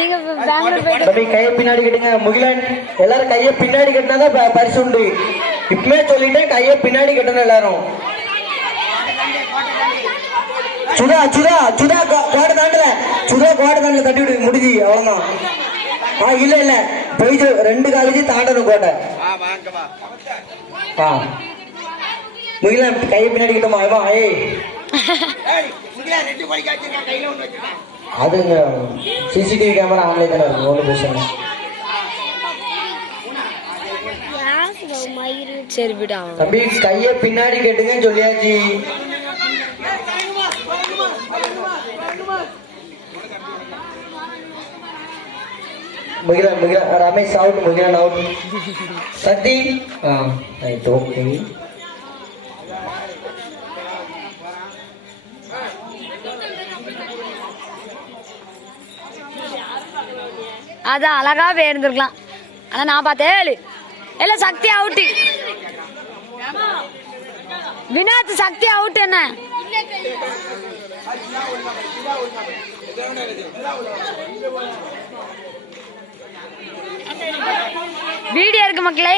நீங்க பெங்களூர் போயிட்டு கையை பின்னாடி கட்டுங்க. முகிலன் எல்லாரும் கையை பின்னாடி கட்டினாதான் பரிசு உண்டு. இப்பவே சொல்லிட்டேன், கையை பின்னாடி கட்டணும் எல்லாரும். சுதா சுதா சுதா கோட்டை தாண்டல, சுதா கோட்டை தாண்டல, தட்டி விடு முடிஞ்சு அவ்வளவுதான். இல்ல இல்ல போயிட்டு 2 காலேஜ் தாண்டணும் கோட்டை. முகிலன் கையை பின்னாடி கிட்டமா அது சிசிடிவி கேமரா ஆன்லைன் தானே இருக்கும், ஒன்றும் பிரச்சனை. சரி விடா தம்பி கையை பின்னாடி கேட்டுங்க சொல்லியாச்சு. Mugilan Mugilan Ramesh out, Mugilan out. Sakthi okay. அதான் அழகா போயிருந்துருக்கலாம். அதான் நான் பார்த்தேன். இல்ல சக்தி அவுட்டு, வினாத் சக்தி அவுட். என்ன வீடியோ இருக்கு மக்களே.